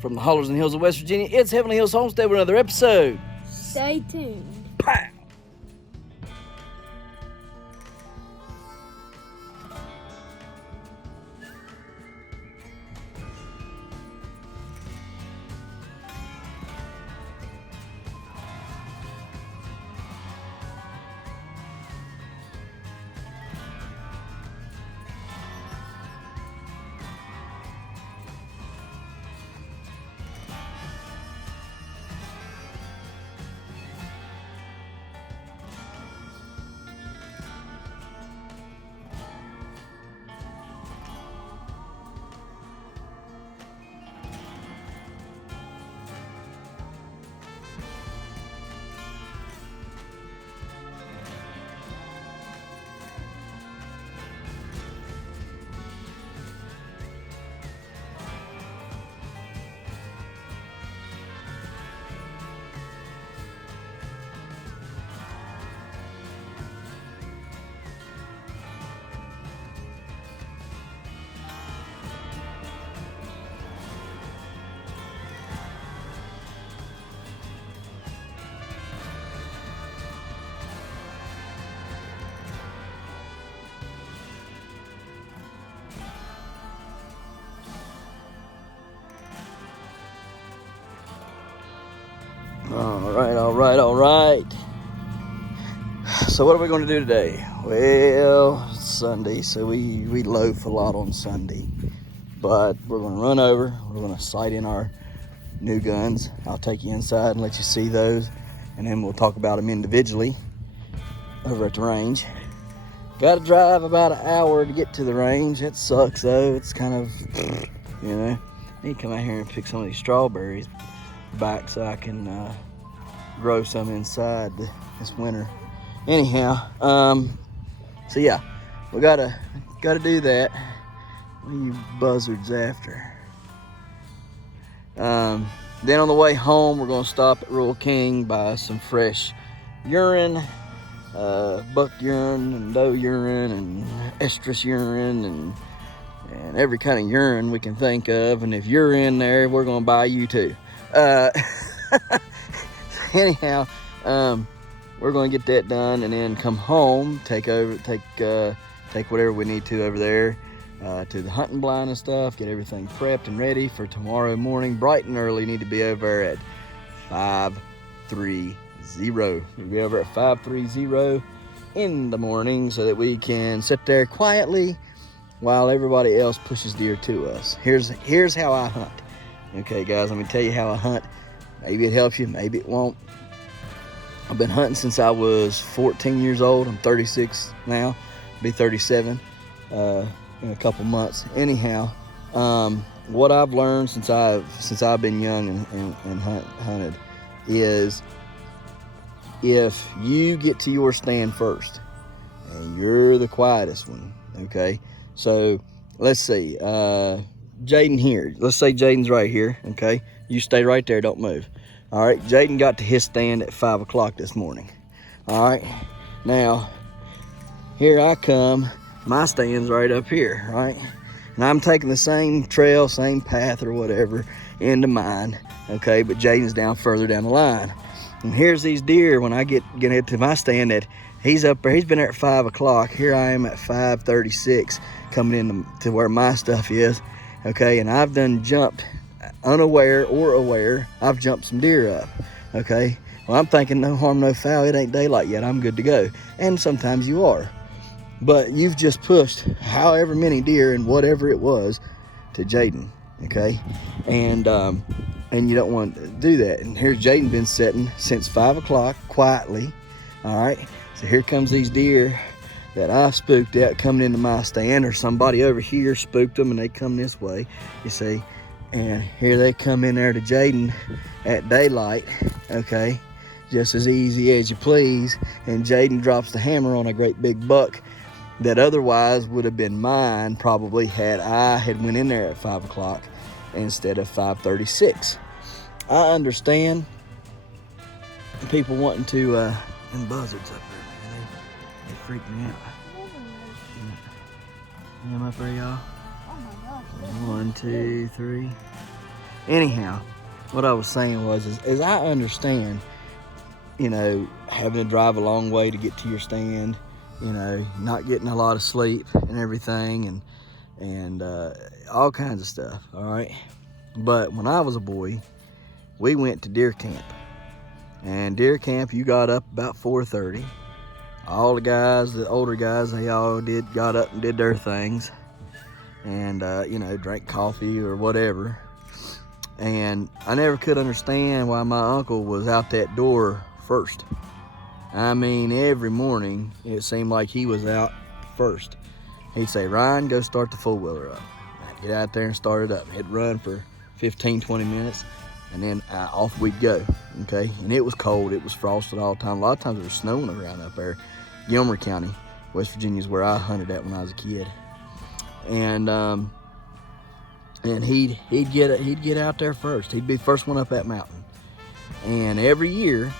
from the hollers and hills of West Virginia. It's Heavenly Hills Homestead with another episode. Stay tuned. Pow! All right. So what are we going to do today? Well, it's Sunday, so we loaf a lot on Sunday. But we're going to run over. We're going to sight in our new guns. I'll take you inside and let you see those. And then we'll talk about them individually over at the range. Got to drive about an hour to get to the range. It sucks, though. It's kind of, you know. I need to come out here and pick some of these strawberries back so I can grow some inside this winter. Anyhow, so yeah, we gotta do that. What are you buzzards after? Then on the way home, we're gonna stop at Rural King, buy some fresh urine, buck urine and doe urine and estrus urine and every kind of urine we can think of. And if you're in there, we're gonna buy you too. Anyhow, we're going to get that done and then come home, take whatever we need to over there to the hunting blind and stuff, get everything prepped and ready for tomorrow morning. Bright and early, need to be over at 530. We'll be over at 530 in the morning so that we can sit there quietly while everybody else pushes deer to us. Here's how I hunt. Okay, guys, let me tell you how I hunt. Maybe it helps you, maybe it won't. I've been hunting since I was 14 years old. I'm 36 now, be 37 in a couple months. Anyhow, what I've learned since I've been young and hunted is if you get to your stand first and you're the quietest one, okay? So let's see, Jaiden here. Let's say Jaiden's right here, okay? You stay right there, don't move. All right, Jaiden got to his stand at 5 o'clock this morning. All right, now, here I come. My stand's right up here, right? And I'm taking the same trail, same path or whatever into mine, okay? But Jaiden's down further down the line. And here's these deer when I get to my stand that he's up there. He's been there at 5 o'clock. Here I am at 5:36 coming in to where my stuff is, okay? And I've done jumped, unaware or aware, I've jumped some deer up, okay? Well, I'm thinking no harm, no foul. It ain't daylight yet. I'm good to go. And sometimes you are. But you've just pushed however many deer and whatever it was to Jaiden, okay? And you don't want to do that. And here's Jaiden been sitting since 5 o'clock quietly, all right? So here comes these deer that I spooked out coming into my stand, or somebody over here spooked them and they come this way, you see? And here they come in there to Jaiden at daylight, okay? Just as easy as you please. And Jaiden drops the hammer on a great big buck that otherwise would have been mine probably had I had went in there at 5 o'clock instead of 5:36. I understand people wanting to, and buzzards up there, man, they freak me out. Yeah. I'm up there, y'all. 1, 2, 3. Anyhow, what I was saying was, is I understand, you know, having to drive a long way to get to your stand, you know, not getting a lot of sleep and everything, and all kinds of stuff, all right? But when I was a boy, we went to deer camp. And deer camp, you got up about 4:30. All the guys, the older guys, they all got up and did their things. And, you know, drank coffee or whatever. And I never could understand why my uncle was out that door first. I mean, every morning, it seemed like he was out first. He'd say, Ryan, go start the four-wheeler up. I'd get out there and start it up. It'd run for 15, 20 minutes, and then off we'd go, okay? And it was cold. It was frosted all the time. A lot of times it was snowing around up there. Gilmer County, West Virginia is where I hunted at when I was a kid. And he'd get out there first. He'd be the first one up that mountain. And every year,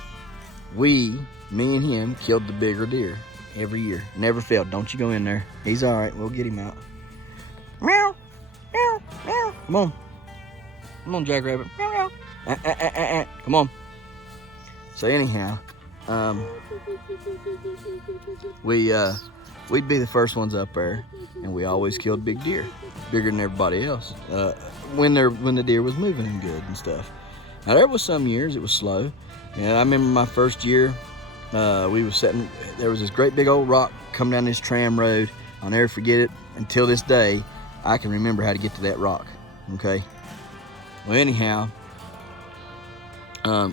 me and him killed the bigger deer. Every year, never failed. Don't you go in there. He's all right. We'll get him out. Meow, meow, meow. Come on, Jackrabbit. Meow, meow. Come on. So anyhow, we'd be the first ones up there, and we always killed big deer, bigger than everybody else. When the deer was moving and good and stuff. Now there was some years it was slow. Yeah, I remember my first year. We was sitting. There was this great big old rock coming down this tram road. I'll never forget it. Until this day, I can remember how to get to that rock. Okay. Well, anyhow,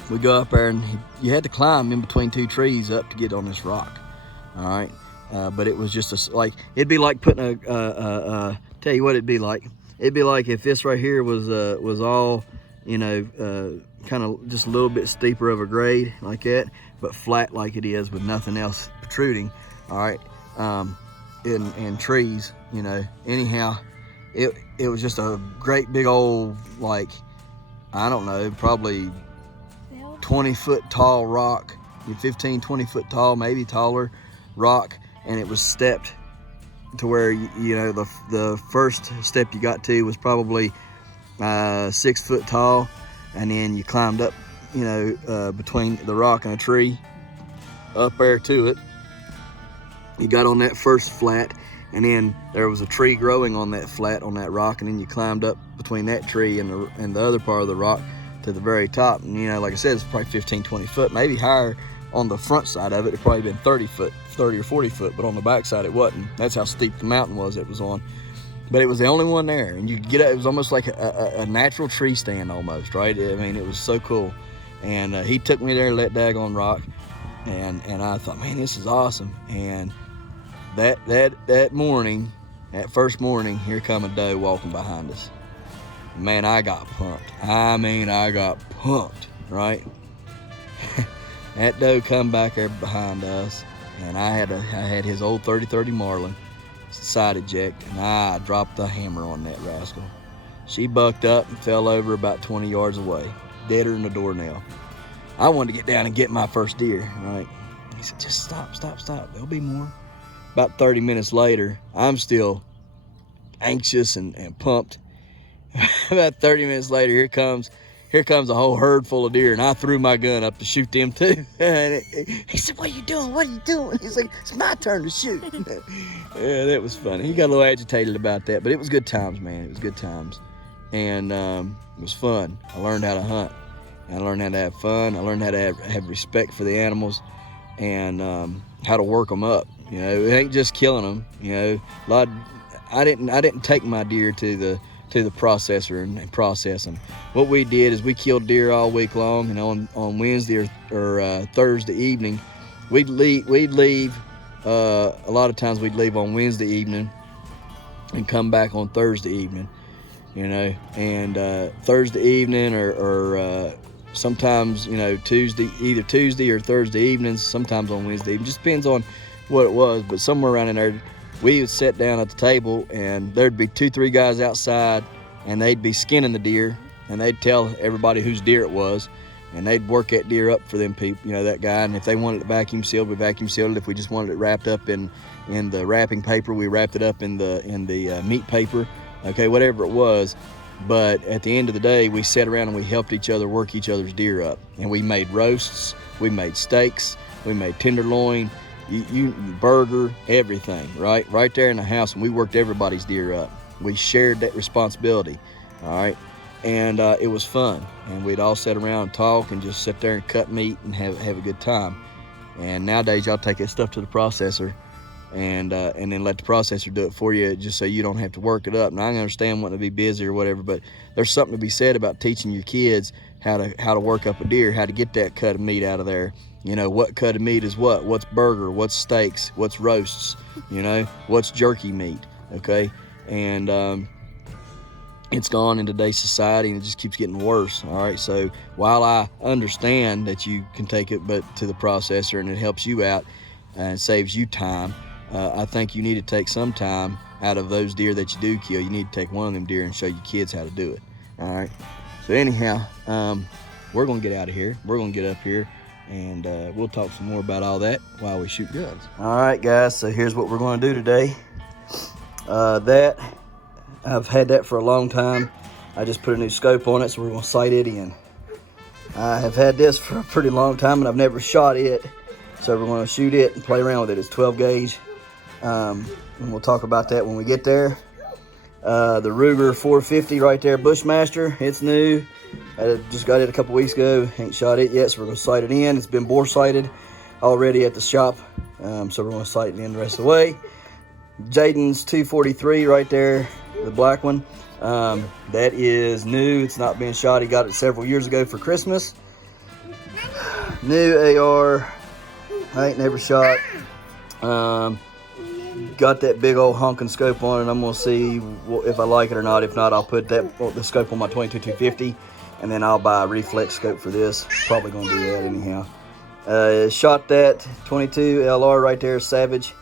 we go up there, and you had to climb in between two trees up to get on this rock. All right. But it was just it'd be like putting tell you what it'd be like. It'd be like if this right here was all, you know, kind of just a little bit steeper of a grade like that, but flat like it is with nothing else protruding, all right, in trees, you know. Anyhow, it was just a great big old, like, I don't know, probably 20-foot tall rock, 15, 20-foot tall, maybe taller rock, and it was stepped to where, you know, the first step you got to was probably 6 foot tall, and then you climbed up, you know, between the rock and a tree up there to it. You got on that first flat, and then there was a tree growing on that flat on that rock, and then you climbed up between that tree and the other part of the rock to the very top. And, you know, like I said, it's probably 15, 20 foot, maybe higher on the front side of it. It'd probably been 30 or 40 foot, but on the back side it wasn't. That's how steep the mountain was it was on. But it was the only one there, and you could get up. It was almost like a natural tree stand almost, right? I mean, it was so cool. And he took me there, let daggone rock, and I thought, man, this is awesome. And that morning, that first morning, here come a doe walking behind us. Man, I got pumped. I mean, I got pumped, right? That doe come back there behind us, and I had his old 30-30 Marlin side eject, and I dropped the hammer on that rascal. She bucked up and fell over about 20 yards away, deader than a doornail. I wanted to get down and get my first deer, right? He said, just stop. There'll be more. About 30 minutes later, I'm still anxious and pumped. About 30 minutes later, here comes a whole herd full of deer, and I threw my gun up to shoot them too. And he said, what are you doing? He's like, it's my turn to shoot. Yeah, that was funny. He got a little agitated about that, but it was good times, man. It was good times. And it was fun. I learned how to hunt. I learned how to have fun. I learned how to have respect for the animals, and how to work them up. You know, it ain't just killing them. You know, I didn't take my deer to the processor and process them. What we did is we killed deer all week long, and on Wednesday or Thursday evening, we'd leave. A lot of times we'd leave on Wednesday evening and come back on Thursday evening. You know, and Thursday evening or sometimes, you know, either Tuesday or Thursday evenings, sometimes on Wednesday evening, just depends on what it was, but somewhere around in there, we would sit down at the table, and there'd be 2-3 guys outside, and they'd be skinning the deer, and they'd tell everybody whose deer it was, and they'd work that deer up for them people, you know, that guy. And if they wanted it vacuum sealed, we vacuum sealed it. If we just wanted it wrapped up in the wrapping paper, we wrapped it up in the meat paper. Okay, whatever it was, But at the end of the day, we sat around and we helped each other work each other's deer up. And we made roasts, we made steaks, we made tenderloin, you burger, everything, right? Right there in the house, and we worked everybody's deer up. We shared that responsibility, all right? And it was fun. And we'd all sit around and talk and just sit there and cut meat and have a good time. And nowadays, y'all take that stuff to the processor and then let the processor do it for you, just so you don't have to work it up. Now, I understand wanting to be busy or whatever, but there's something to be said about teaching your kids how to work up a deer, how to get that cut of meat out of there. You know, what cut of meat is what's burger, what's steaks, what's roasts, you know, what's jerky meat, okay? And it's gone in today's society, and it just keeps getting worse, all right? So while I understand that you can take it to the processor and it helps you out and saves you time, I think you need to take some time out of those deer that you do kill. You need to take one of them deer and show your kids how to do it, all right? So anyhow, we're gonna get out of here. We're gonna get up here, and we'll talk some more about all that while we shoot guns. All right, guys, so here's what we're gonna do today. I've had that for a long time. I just put a new scope on it, so we're gonna sight it in. I have had this for a pretty long time, and I've never shot it, so we're gonna shoot it and play around with it. It's 12 gauge, and we'll talk about that when we get there. The Ruger 450 right there, Bushmaster, it's new. I just got it a couple weeks ago, ain't shot it yet, so we're gonna sight it in. It's been bore sighted already at the shop, so we're gonna sight it in the rest of the way. JAIDENS 243 right there, the black one. That is new, it's not being shot. He got it several years ago for Christmas. New AR, I ain't never shot. Got that big old honking scope on it. I'm gonna see if I like it or not. If not, I'll put the scope on my 22-250, and then I'll buy a reflex scope for this. Probably gonna do that anyhow. Shot that 22 LR right there, Savage,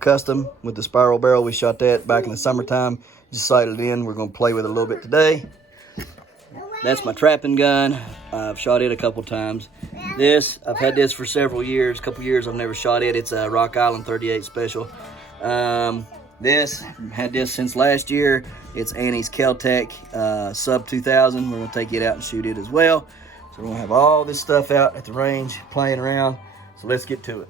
custom with the spiral barrel. We shot that back in the summertime. Just sighted it in. We're gonna play with it a little bit today. That's my trapping gun. I've shot it a couple times. I've had this for several years. A couple years I've never shot it. It's a Rock Island 38 Special. Had this since last year. It's Annie's KELTEC sub2000. We're gonna take it out and shoot it as well. So we're gonna have all this stuff out at the range playing around. So let's get to it.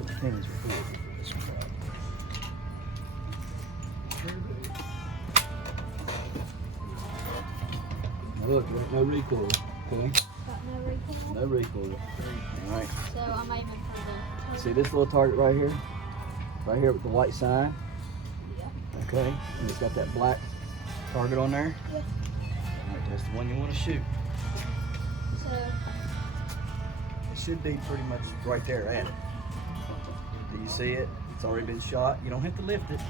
the pins are full. This one. Now look, there's no recoil. Okay. Got no recoil? No recoil. Alright. So I'm aiming for the... See this little target right here? Right here with the white sign? Yeah. Okay. And it's got that black target on there? Yeah. Alright, that's the one you want to shoot. So... It should be pretty much right there at it. Do you see it? It's already been shot. You don't have to lift it.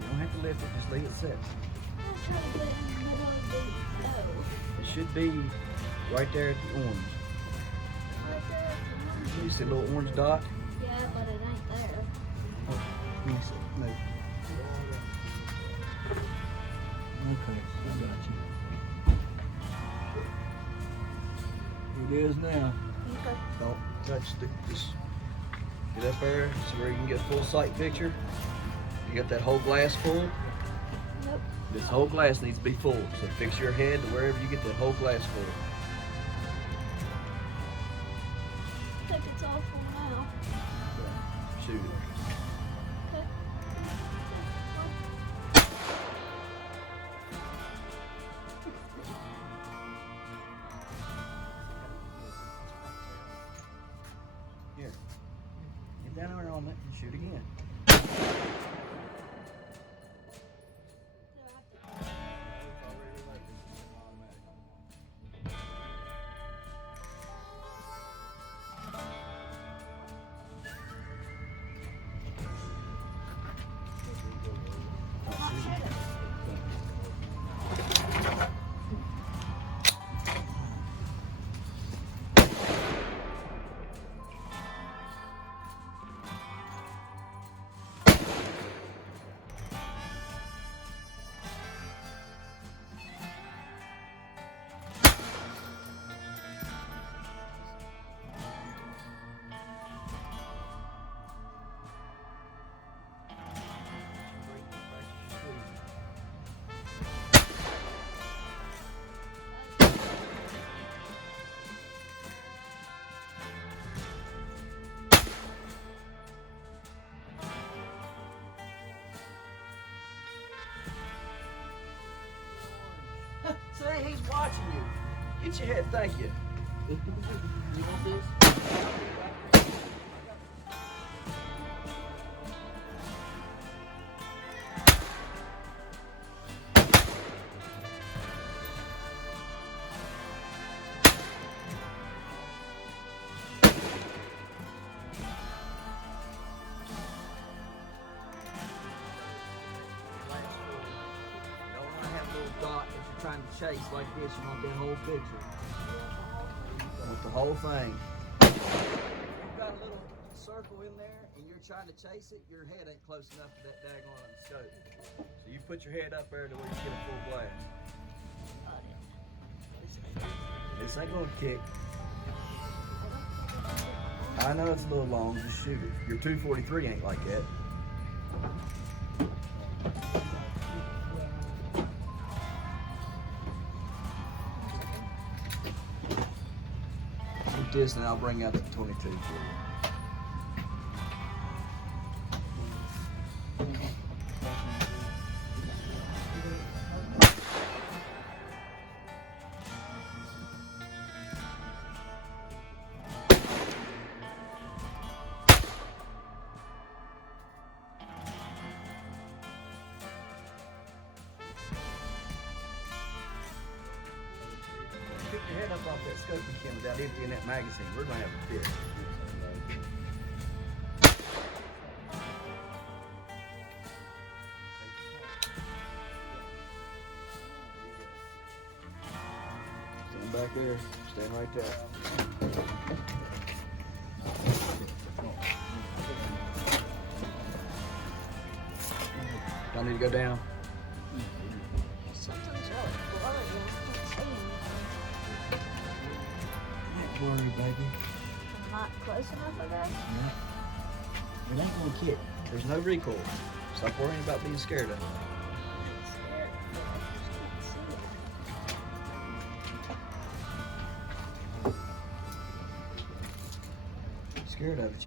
You don't have to lift it, just leave it set. I'm trying to get it in the middle of the bow. It should be right there at the orange. Right there. You see a little orange dot? Yeah, but it ain't there. Oh, let me see. Move. Okay, I got you. It is now. Okay. Don't touch the, just get up there so where you can get a full sight picture. You got that whole glass full? Nope. This whole glass needs to be full. So fix your head to wherever you get that whole glass full. I think it's all full now. Shoot it. Okay. Here. Get down there on it and shoot again. See, he's watching you. Get your head, thank you. You want this? Dot if you're trying to chase like this, you want that whole picture. You want the whole thing. If you've got a little circle in there and you're trying to chase it, your head ain't close enough to that daggone scope. So you put your head up there to where you get a full blast. This ain't gonna kick. I know it's a little long, just shoot it. Your 243 ain't like that. This and I'll bring out the 22 for you. Pick your head up off that scoping can without emptying that magazine. We're gonna have a fit. Stand back there. Stand right there. Don't need to go down. Something's really blurry. I can't see anything. Don't worry, baby. I'm not close enough, I guess. It ain't gonna kick. There's no recoil. Stop worrying about being scared of it. I'm scared, but I just can't see it. scared of it.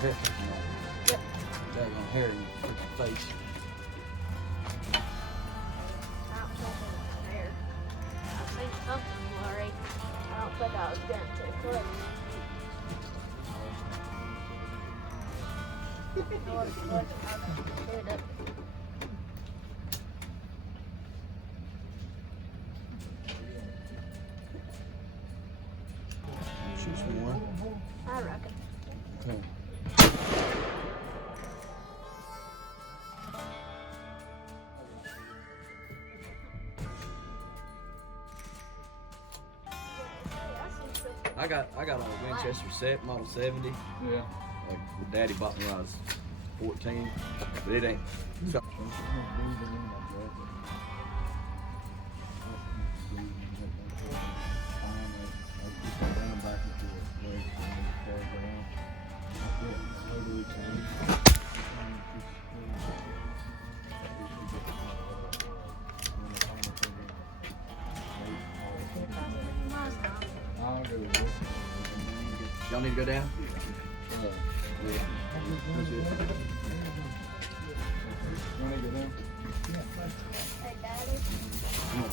Yep. That one hair in your face. I've seen something blurry. I don't think I was getting too close. Shoot some more. I reckon. Okay. I got a Winchester set, model 70. Yeah. Like Daddy bought me when I was 14, but it ain't. So, y'all need to go down? Yeah. That's it. You want to go down? Hey, Daddy. Come on.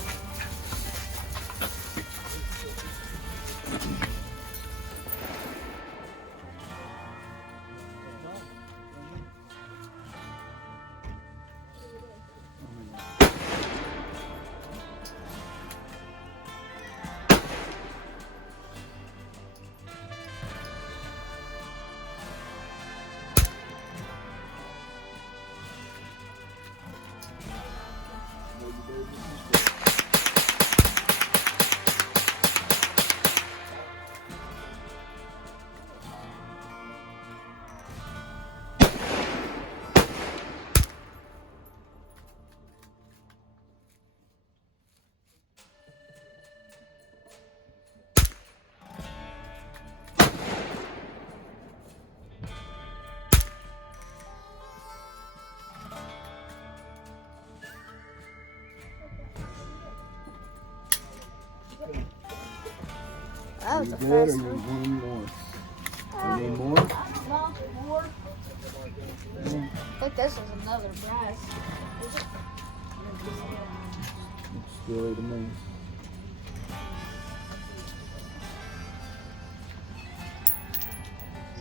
That was You a good or fast you one. want one more? You need more? More. I think this is another brass. Is it? It's really to me.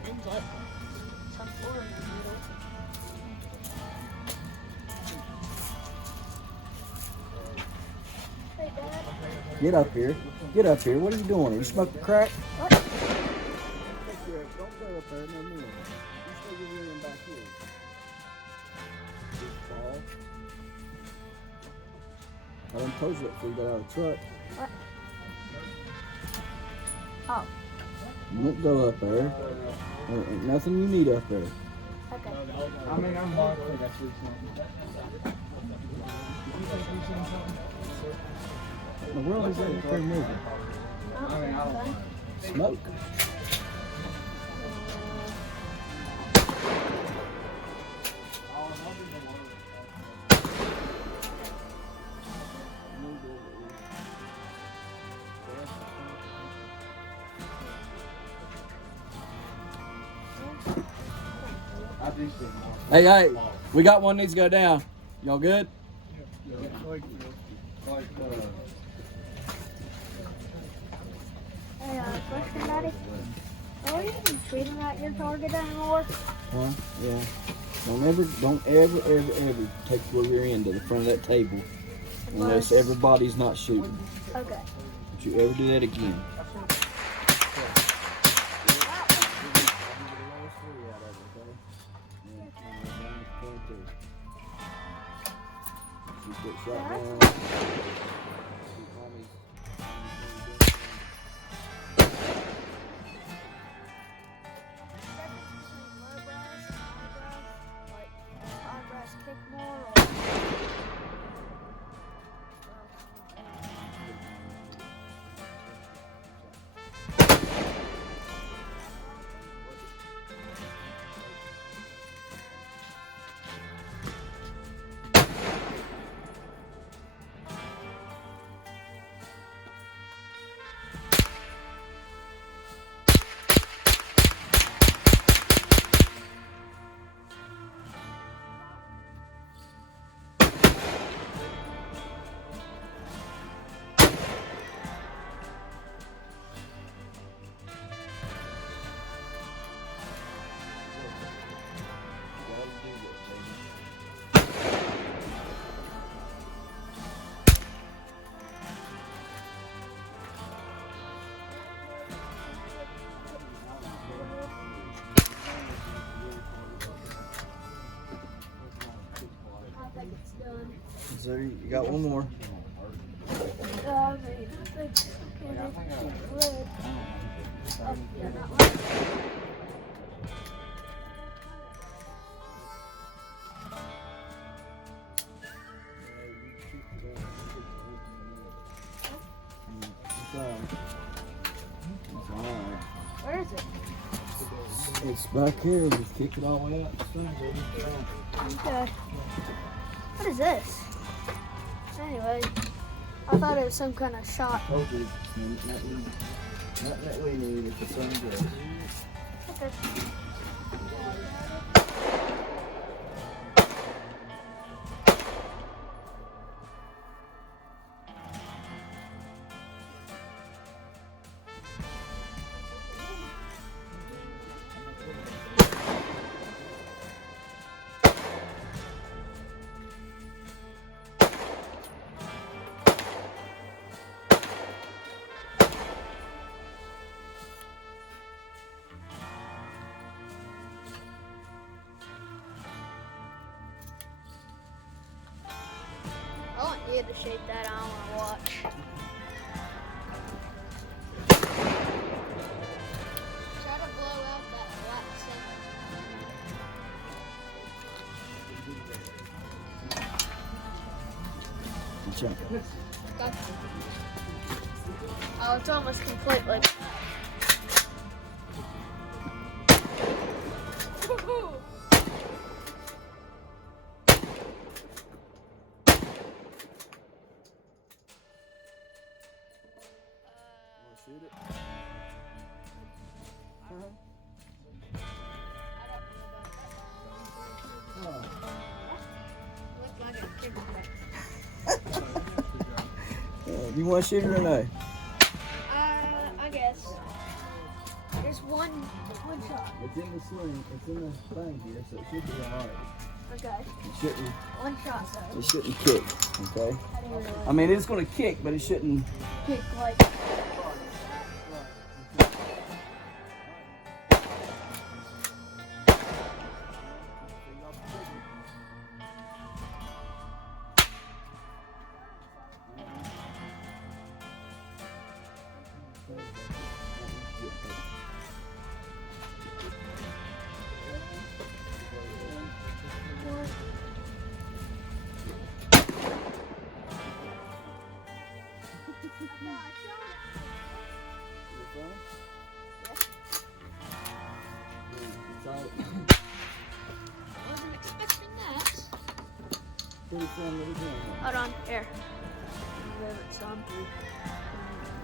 Seems like some foreign needle. Hey, Dad. Get up here. Get up here. What are you doing? Are you smoking crack? What? Don't go up there no more. You stay your room back here. Big ball. I done told you that before you got out of the truck. What? Oh, You won't go up there. Ain't nothing you need up there. okay. I mean, I'm hard for that sweet something. The world is that thing moving. I mean, I don't mind. Smoke. Hey, we got one needs to go down. Y'all good? Hey, question, Daddy. Are you even treating at your target anymore? Huh? Yeah. Don't ever take your rear end to the front of that table unless everybody's not shooting. Okay. Don't you ever do that again. So you got one more. Where is it? It's back here. Just kick it all the way out. Okay. What is this? Anyway, I thought it was some kind of shot. Told you, not that we need if the sun goes. Okay. I want you to shape that. I don't want to watch. Try to blow out that black center. Check. Okay. Oh, it's almost complete. Like. Shoot it. You want to shoot it or no? I guess. There's one shot. It's in the sling. It's in the thing here, so it should be alright. Okay. It shouldn't. One shot though. It shouldn't kick. Okay. I mean, it's going to kick, but it shouldn't. Kick like. Wasn't expecting that. Hold on, here. Move it some.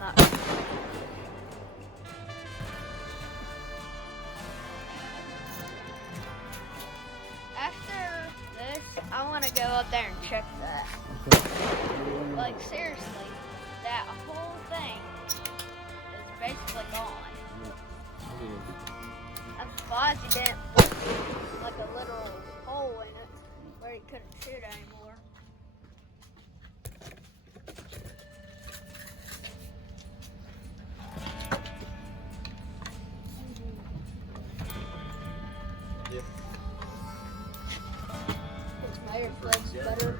Not. gonna go up there and check that. Okay. Like seriously, that whole thing is basically gone. I'm surprised he didn't put like a literal hole in it where he couldn't shoot anymore. Yep. His mayor flags better.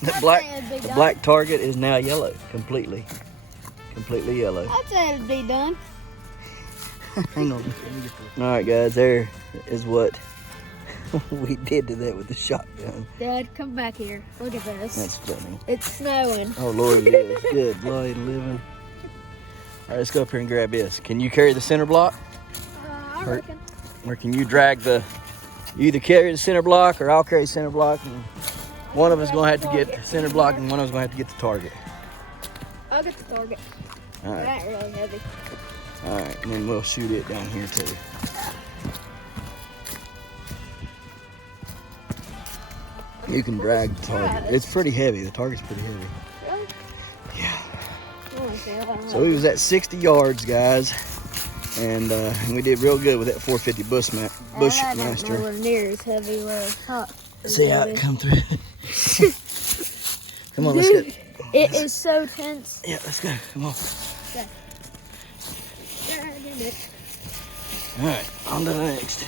The black target is now yellow, completely yellow. I'd say it'd be done. Hang on. All right, guys, there is what we did to that with the shotgun. Dad, come back here. Look at this. That's funny. It's snowing. Oh, Lord, it is. Good Lord, living. All right, let's go up here and grab this. Can you carry the center block? I reckon. Or can you drag you either carry the center block or I'll carry the center block. And one of us going to have to get the center block and one of us going to have to get the target. I'll get the target. All right. That really heavy. All right, and then we'll shoot it down here too. You can drag the target. It's pretty heavy. The target's pretty heavy. Really? Yeah. Oh, So we was at 60 yards, guys, and we did real good with that 450 Bushmaster. Nowhere near as heavy where I thought. See how it come through. Come on, let's get. It is so tense. Yeah, let's go. Come on. Okay. All right, on to the next.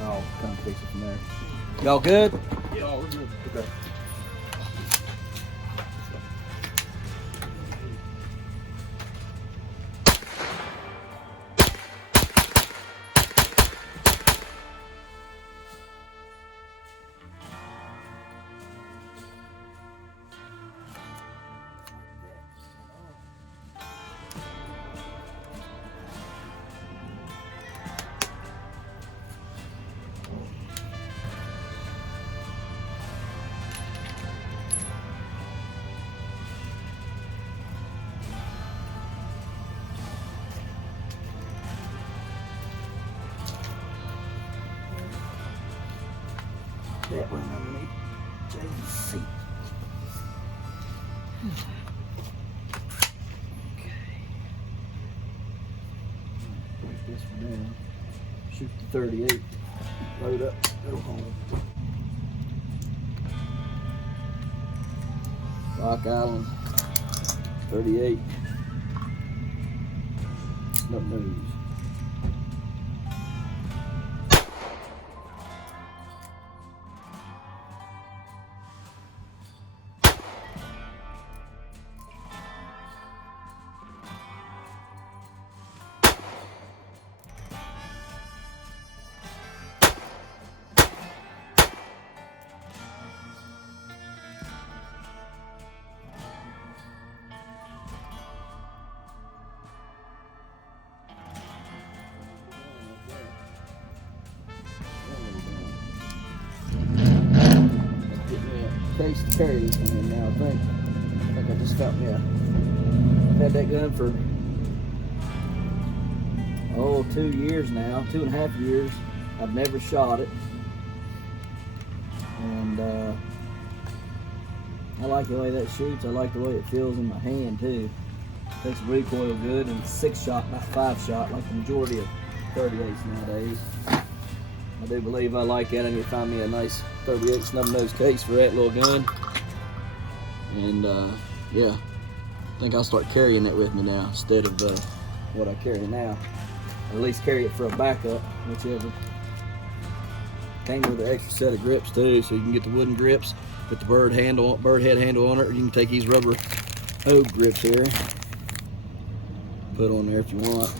I'll come fix it from there. Y'all good? Yeah, we're good. Okay. that one underneath Jason's seat. Okay. Break this one down. Shoot the 38. Load up. Go home. Rock Island 38. Snub nose. Case to carry this one in now, I think I just found, yeah. I've had that gun for 2 years now, 2.5 years. I've never shot it. And I like the way that shoots. I like the way it feels in my hand too. Takes the recoil good, and it's 6-shot, not 5-shot like the majority of 38s nowadays. I do believe I like that. I need to find me a nice 38 snub nose case for that little gun. And yeah, I think I'll start carrying that with me now instead of what I carry now. Or at least carry it for a backup, whichever. Came with an extra set of grips too, so you can get the wooden grips with the bird head handle on it, or you can take these rubber hose grips here, put on there if you want.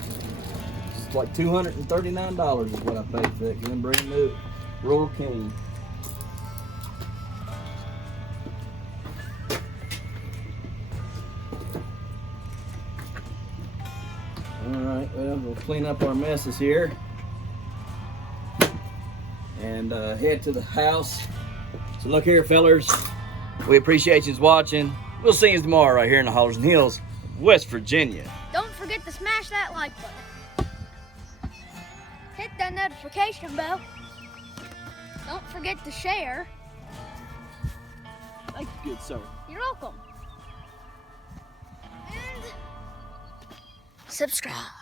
It's like $239 is what I paid for that gun, brand new, Royal King. All right, well, we'll clean up our messes here and head to the house. So look here, fellers, we appreciate you watching. We'll see you tomorrow right here in the Hollers and Hills, West Virginia. Don't forget to smash that like button. Hit that notification bell. Don't forget to share. Thank you, good sir. You're welcome. And subscribe.